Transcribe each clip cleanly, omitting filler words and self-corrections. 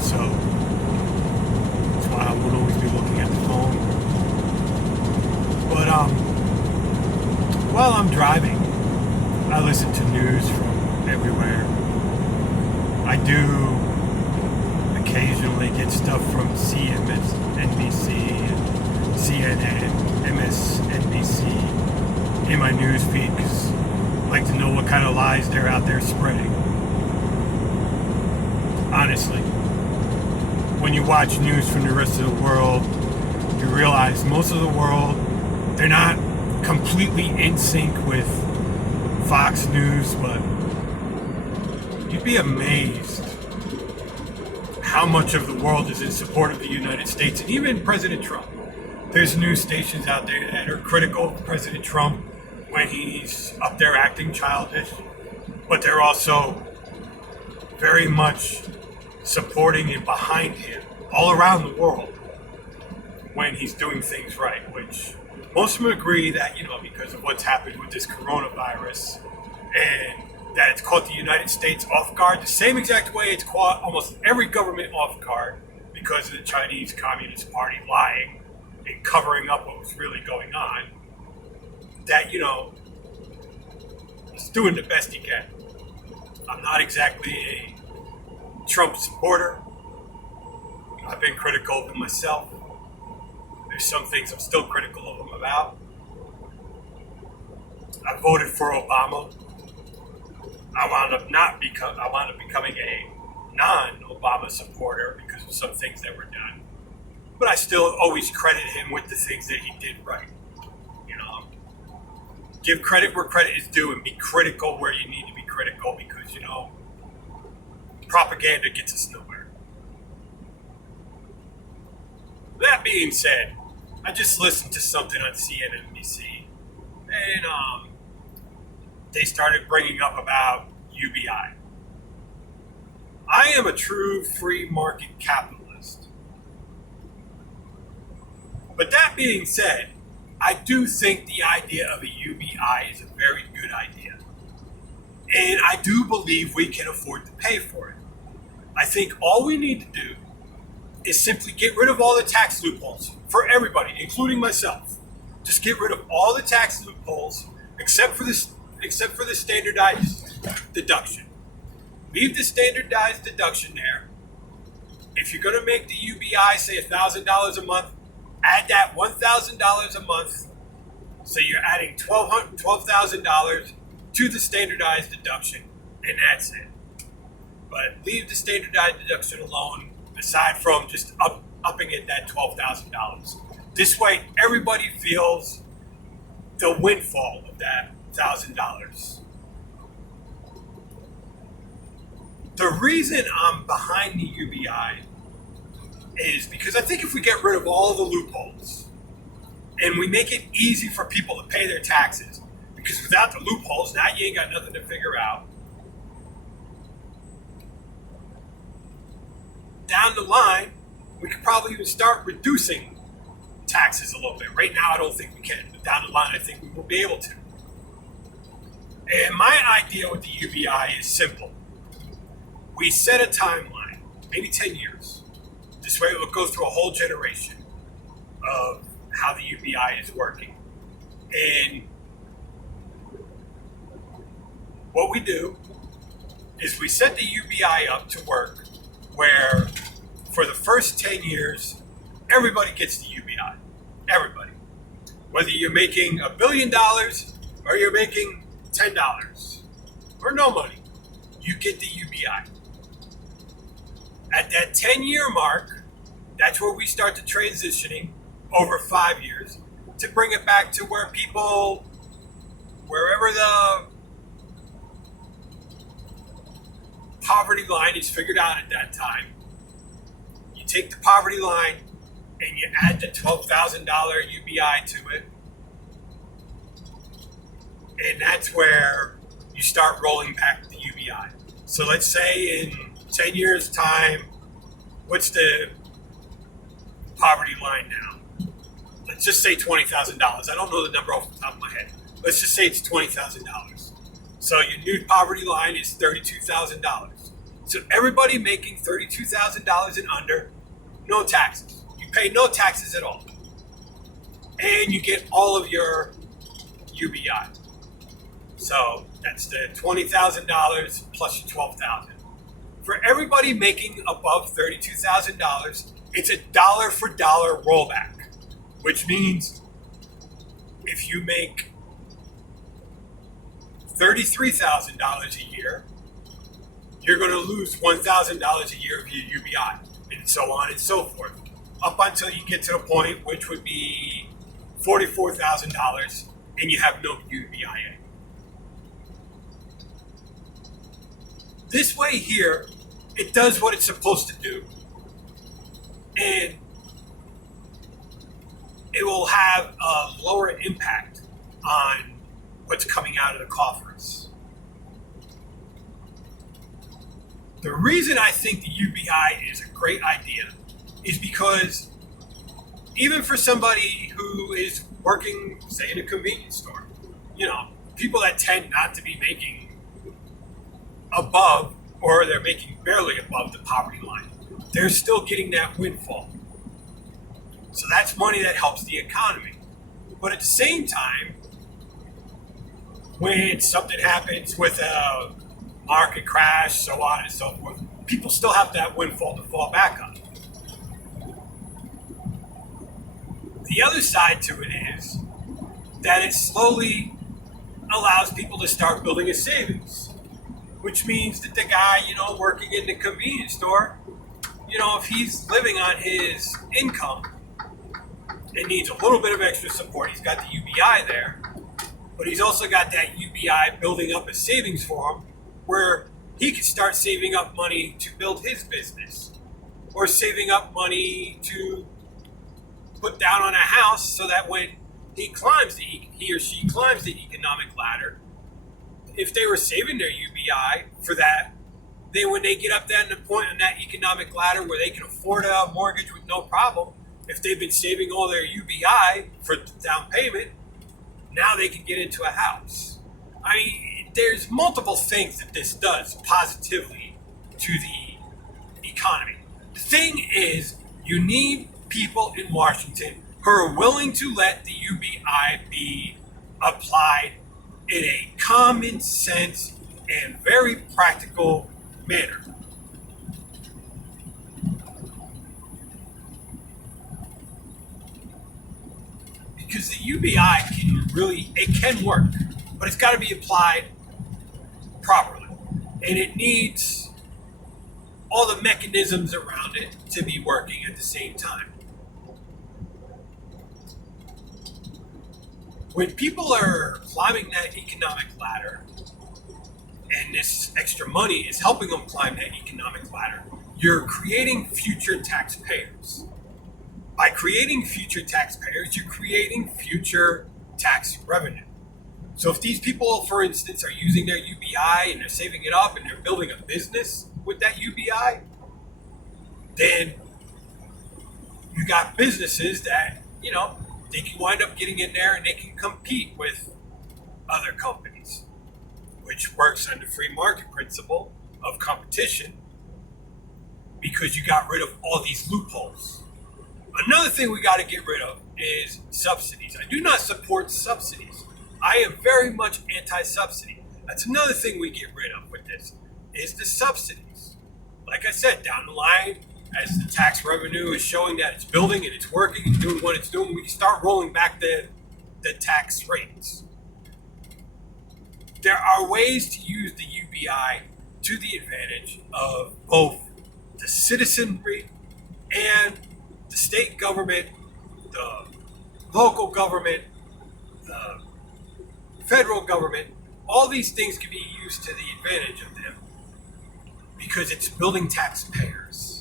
so that's why I won't always be looking at the phone. But while I'm driving, I listen to news from everywhere. I do occasionally get stuff from CNBC, CNN, MSNBC in my news feed because I like to know what kind of lies they're out there spreading. Honestly, when you watch news from the rest of the world, you realize most of the world, they're not completely in sync with Fox News, but you'd be amazed how much of the world is in support of the United States and even President Trump. There's news stations out there that are critical of President Trump when he's up there acting childish, but they're also very much supporting and behind him all around the world when he's doing things right, which most of them agree that, because of what's happened with this coronavirus and that it's caught the United States off guard the same exact way it's caught almost every government off guard because of the Chinese Communist Party lying and covering up what was really going on, that, he's doing the best he can. I'm not exactly a Trump supporter. I've been critical of him myself. There's some things I'm still critical of him about. I voted for Obama. I wound up becoming a non-Obama supporter because of some things that were done. But I still always credit him with the things that he did right. Give credit where credit is due and be critical where you need to be critical because, propaganda gets us nowhere. That being said, I just listened to something on CNBC and they started bringing up about UBI. I am a true free market capitalist. But that being said, I do think the idea of a UBI is a very good idea. And I do believe we can afford to pay for it. I think all we need to do is simply get rid of all the tax loopholes for everybody, including myself. Just get rid of all the tax loopholes except for the standardized deduction. Leave the standardized deduction there. If you're going to make the UBI say $1,000 a month, add that $1,000 a month. So you're adding $12,000 to the standardized deduction, and that's it. But leave the standardized deduction alone, aside from just upping it that $12,000. This way, everybody feels the windfall of that $1,000. The reason I'm behind the UBI is because I think if we get rid of all the loopholes and we make it easy for people to pay their taxes, because without the loopholes, now you ain't got nothing to figure out. Down the line, we could probably even start reducing taxes a little bit. Right now, I don't think we can, but down the line, I think we will be able to. And my idea with the UBI is simple. We set a timeline, maybe 10 years. This way it will go through a whole generation of how the UBI is working. And what we do is we set the UBI up to work where for the first 10 years, everybody gets the UBI. Everybody. Whether you're making $1 billion or you're making $10 or no money, you get the UBI. At that 10-year mark, that's where we start the transitioning over 5 years to bring it back to where people, wherever the poverty line is figured out at that time, you take the poverty line and you add the $12,000 UBI to it. And that's where you start rolling back the UBI. So let's say in 10 years' time, what's the poverty line now? Let's just say $20,000. I don't know the number off the top of my head. Let's just say it's $20,000. So your new poverty line is $32,000. So everybody making $32,000 and under, no taxes. You pay no taxes at all. And you get all of your UBI. So that's the $20,000 plus your $12,000. For everybody making above $32,000, it's a dollar for dollar rollback, which means if you make $33,000 a year, you're going to lose $1,000 a year of your UBI, and so on and so forth, up until you get to the point which would be $44,000 and you have no UBI. This way here, it does what it's supposed to do, and it will have a lower impact on what's coming out of the coffers. The reason I think the UBI is a great idea is because even for somebody who is working, say, in a convenience store, people that tend not to be making above, or they're making barely above the poverty line, they're still getting that windfall. So that's money that helps the economy. But at the same time, when something happens with a market crash, so on and so forth, people still have that windfall to fall back on. The other side to it is that it slowly allows people to start building a savings, which means that the guy, working in the convenience store, if he's living on his income and needs a little bit of extra support, he's got the UBI there, but he's also got that UBI building up a savings for him where he can start saving up money to build his business, or saving up money to put down on a house so that when he or she climbs the economic ladder, if they were saving their UBI for that, then when they get up there in the point on that economic ladder where they can afford a mortgage with no problem, if they've been saving all their UBI for the down payment, now they can get into a house. I mean, there's multiple things that this does positively to the economy. The thing is, you need people in Washington who are willing to let the UBI be applied in a common sense and very practical manner. Because the UBI can work, but it's got to be applied properly. And it needs all the mechanisms around it to be working at the same time. When people are climbing that economic ladder, and this extra money is helping them climb that economic ladder, you're creating future taxpayers. By creating future taxpayers, you're creating future tax revenue. So if these people, for instance, are using their UBI and they're saving it up and they're building a business with that UBI, then you got businesses that, they can wind up getting in there and they can compete with other companies, which works under free market principle of competition because you got rid of all these loopholes. Another thing we got to get rid of is subsidies. I do not support subsidies. I am very much anti-subsidy. That's another thing we get rid of with this, is the subsidies. Like I said, down the line, as the tax revenue is showing that it's building and it's working and doing what it's doing, we can start rolling back the tax rates. There are ways to use the UBI to the advantage of both the citizenry and the state government, the local government, the federal government. All these things can be used to the advantage of them because it's building taxpayers.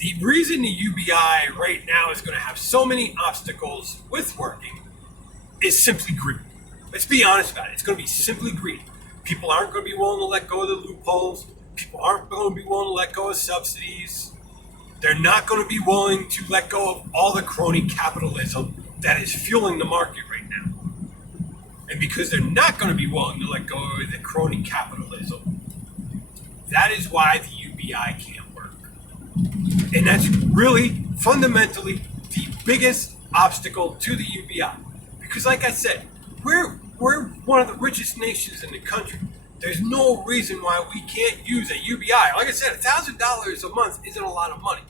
The reason the UBI right now is going to have so many obstacles with working is simply greed. Let's be honest about it. It's going to be simply greed. People aren't going to be willing to let go of the loopholes. People aren't going to be willing to let go of subsidies. They're not going to be willing to let go of all the crony capitalism that is fueling the market right now. And because they're not going to be willing to let go of the crony capitalism, That is why the UBI can't work. And that's really fundamentally the biggest obstacle to the UBI. Because like I said, we're one of the richest nations in the country. There's no reason why we can't use a UBI. Like I said, $1,000 a month isn't a lot of money.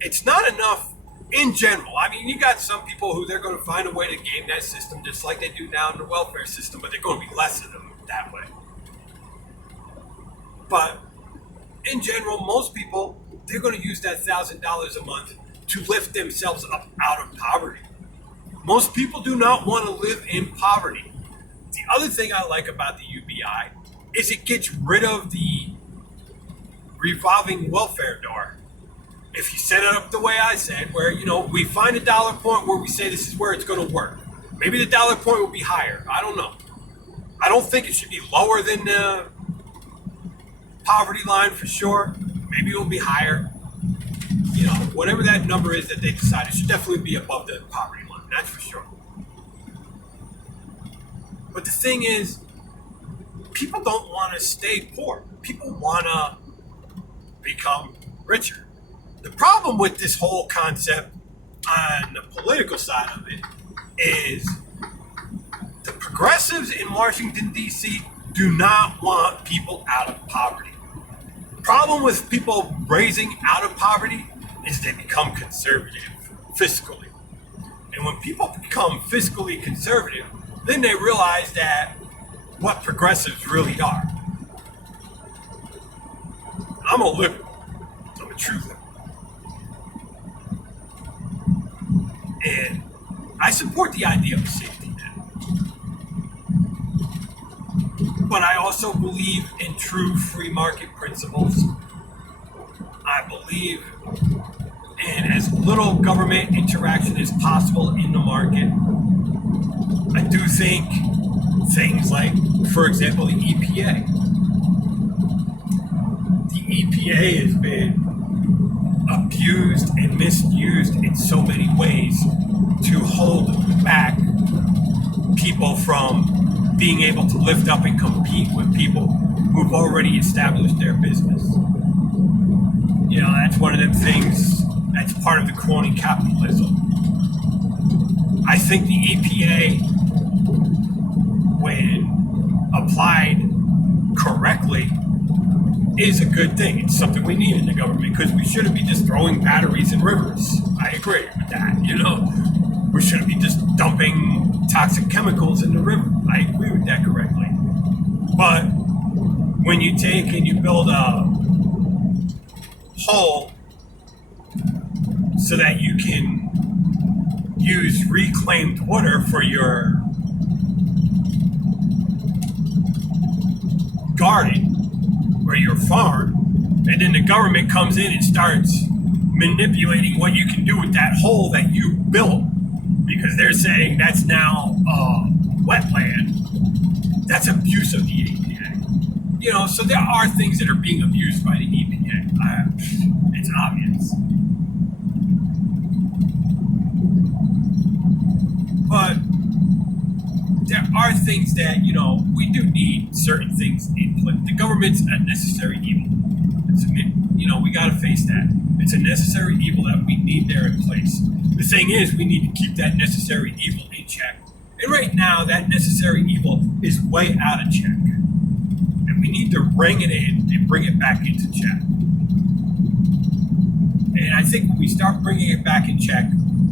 It's not enough in general. I mean, you got some people who they're going to find a way to game that system just like they do now in the welfare system, but they're going to be less of them that way. But in general, most people, they're going to use that $1,000 a month to lift themselves up out of poverty. Most people do not want to live in poverty. The other thing I like about the UBI is it gets rid of the revolving welfare door. If you set it up the way I said, where, we find a dollar point where we say this is where it's going to work. Maybe the dollar point will be higher. I don't know. I don't think it should be lower than the poverty line for sure. Maybe it will be higher. Whatever that number is that they decide, it should definitely be above the poverty line. That's for sure. But the thing is, people don't want to stay poor. People want to become richer. The problem with this whole concept on the political side of it is the progressives in Washington, D.C. do not want people out of poverty. The problem with people raising out of poverty is they become conservative fiscally. And when people become fiscally conservative, then they realize that what progressives really are. I'm a liberal. I'm a true liberal. And I support the idea of a safety net. But I also believe in true free market principles. I believe in as little government interaction as possible in the market. I do think things like, for example, the EPA. The EPA has been abused and misused in so many ways to hold back people from being able to lift up and compete with people who've already established their business. That's one of them things that's part of the crony capitalism. I think the EPA, when applied correctly, is a good thing. It's something we need in the government because we shouldn't be just throwing batteries in rivers. I agree with that. We shouldn't be just dumping toxic chemicals in the river. I agree with that correctly. But when you take and you build a hole so that you can use reclaimed water for your garden or your farm, and then the government comes in and starts manipulating what you can do with that hole that you built because they're saying that's now wetland. That's abuse of the EPA. So there are things that are being abused by the EPA. It's obvious. But there are things that, we do need certain things in place. The government's a necessary evil. We got to face that. It's a necessary evil that we need there in place. The thing is, we need to keep that necessary evil in check. And right now, that necessary evil is way out of check. And we need to ring it in and bring it back into check. And I think when we start bringing it back in check,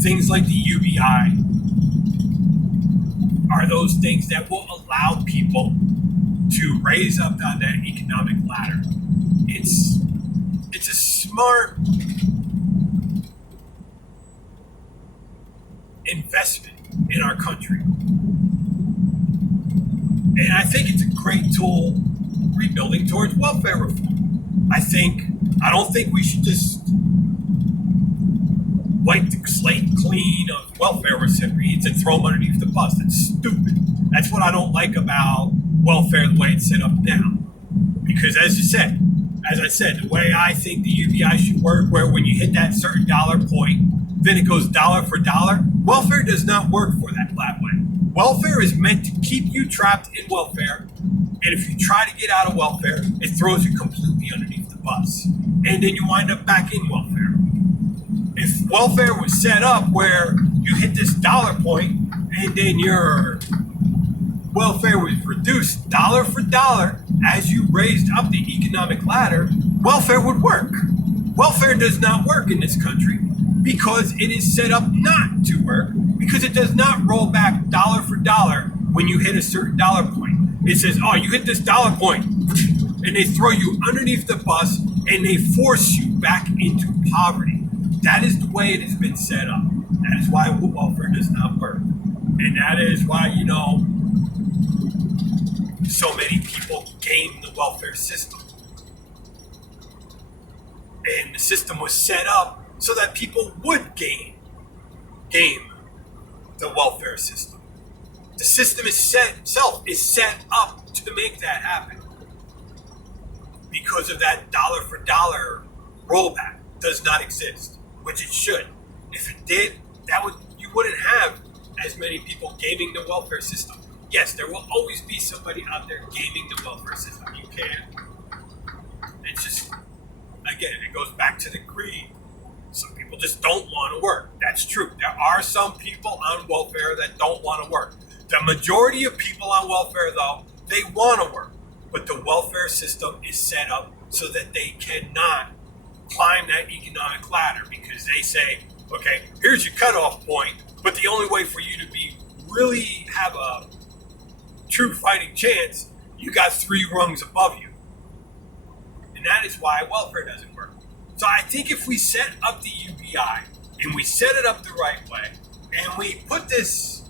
things like the UBI are those things that will allow people to raise up on that economic ladder. It's a smart investment in our country. And I think it's a great tool rebuilding towards welfare reform. I don't think we should just wipe the slate clean of welfare recipients and throw them underneath the bus. That's stupid. That's what I don't like about welfare the way it's set up now. Because as I said, the way I think the UBI should work, where when you hit that certain dollar point, then it goes dollar for dollar, welfare does not work for that way. Welfare is meant to keep you trapped in welfare, and if you try to get out of welfare, it throws you completely underneath the bus, and then you wind up back in welfare. If welfare was set up where you hit this dollar point, and then your welfare was reduced dollar for dollar as you raised up the economic ladder, welfare would work. Welfare does not work in this country because it is set up not to work, because it does not roll back dollar for dollar when you hit a certain dollar point. It says, oh, you hit this dollar point, and they throw you underneath the bus and they force you back into poverty. That is the way it has been set up. That is why welfare does not work. And that is why, so many people game the welfare system. And the system was set up so that people would game the welfare system. The system itself is set up to make that happen. Because of that dollar for dollar rollback does not exist, which it should. If it did, you wouldn't have as many people gaming the welfare system. Yes, there will always be somebody out there gaming the welfare system. You can. It's just, again, it goes back to the greed. Some people just don't want to work. That's true. There are some people on welfare that don't want to work. The majority of people on welfare, though, they want to work. But the welfare system is set up so that they cannot climb that economic ladder, because they say, okay, here's your cutoff point, but the only way for you to really have a true fighting chance, you got 3 rungs above you. And that is why welfare doesn't work. So I think if we set up the UBI and we set it up the right way, and we put this,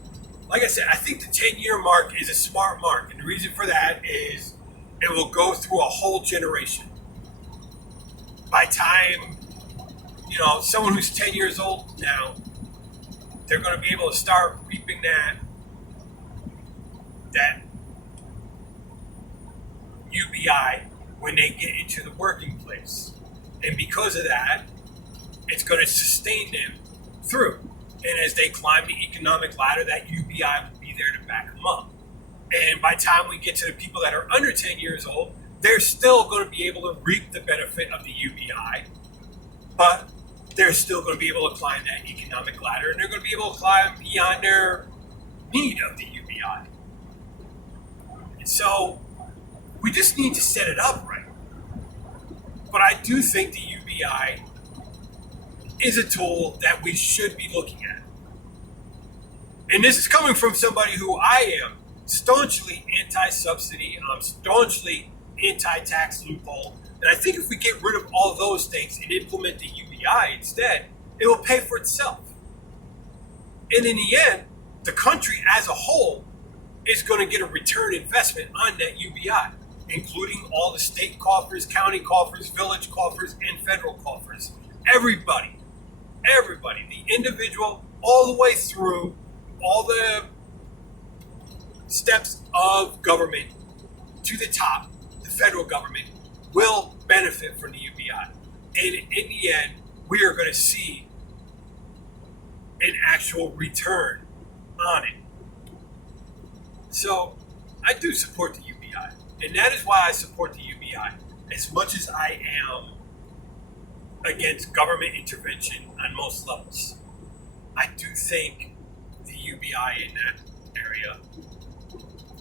like I said, I think the 10-year mark is a smart mark. And the reason for that is it will go through a whole generation. By time, someone who's 10 years old now, they're going to be able to start reaping that UBI when they get into the working place. And because of that, it's going to sustain them through. And as they climb the economic ladder, that UBI will be there to back them up. And by the time we get to the people that are under 10 years old, they're still going to be able to reap the benefit of the UBI, but they're still going to be able to climb that economic ladder, and they're going to be able to climb beyond their need of the UBI. And so we just need to set it up right. But I do think the UBI is a tool that we should be looking at. And this is coming from somebody who I am staunchly anti-subsidy, and I'm staunchly anti-tax loophole. And I think if we get rid of all those things and implement the UBI instead, it will pay for itself. And in the end, the country as a whole is going to get a return investment on that UBI, including all the state coffers, county coffers, village coffers, and federal coffers. Everybody, the individual, all the way through all the steps of government to the top, the federal government, will benefit from the UBI. And in the end, we are going to see an actual return on it. So I do support the UBI. And that is why I support the UBI. As much as I am against government intervention on most levels, I do think the UBI in that area,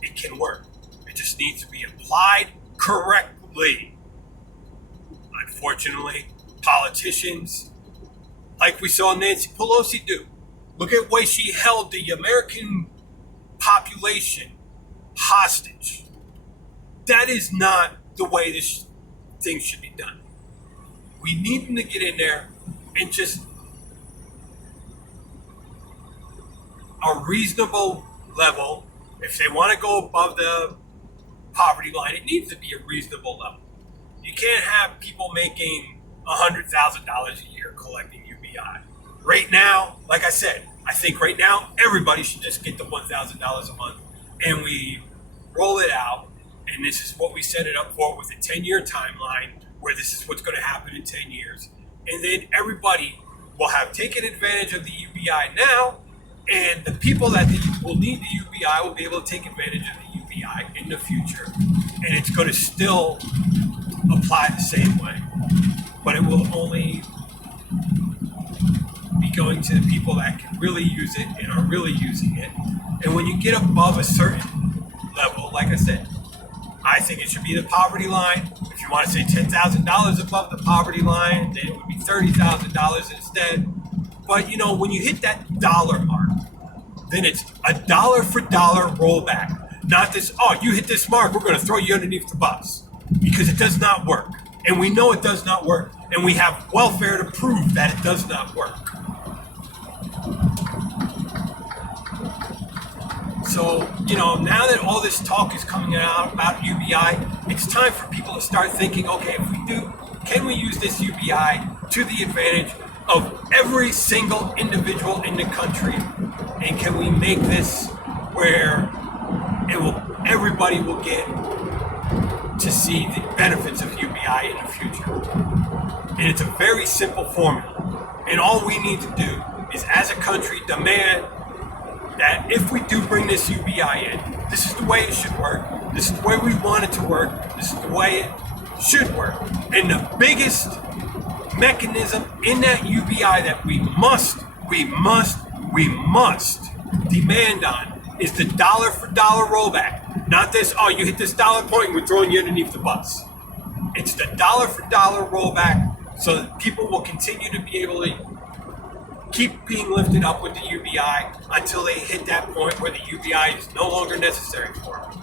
it can work. It just needs to be applied correctly. Unfortunately, politicians, like we saw Nancy Pelosi do, look at the way she held the American population hostage. That is not the way this thing should be done. We need them to get in there and just a reasonable level. If they want to go above the poverty line, it needs to be a reasonable level. You can't have people making $100,000 a year collecting UBI. Right now, like I said, I think right now everybody should just get the $1,000 a month, and we roll it out. And this is what we set it up for, with a 10-year timeline, where this is what's going to happen in 10 years. And then everybody will have taken advantage of the UBI now, And the people that will need the UBI will be able to take advantage of the UBI in the future. And it's going to still apply the same way. But it will only be going to the people that can really use it and are really using it. And when you get above a certain level, like I said, I think it should be the poverty line. If you want to say $10,000 above the poverty line, then it would be $30,000 instead. But you know, when you hit that dollar mark, then it's a dollar for dollar rollback. Not this, oh, you hit this mark, we're going to throw you underneath the bus. Because it does not work. And we know it does not work. And we have welfare to prove that it does not work. So, you know, now that all this talk is coming out about UBI, it's time for people to start thinking, okay, if we do, can we use this UBI to the advantage of every single individual in the country? And can we make this where everybody will get to see the benefits of UBI in the future? And it's a very simple formula. And all we need to do is, as a country, demand that if we do bring this UBI in, this is the way it should work. This is the way we want it to work. This is the way it should work. And the biggest mechanism in that UBI that we must demand on is the dollar for dollar rollback. Not this, oh, you hit this dollar point and we're throwing you underneath the bus. It's the dollar for dollar rollback so that people will continue to be able to keep being lifted up with the UBI until they hit that point where the UBI is no longer necessary for them.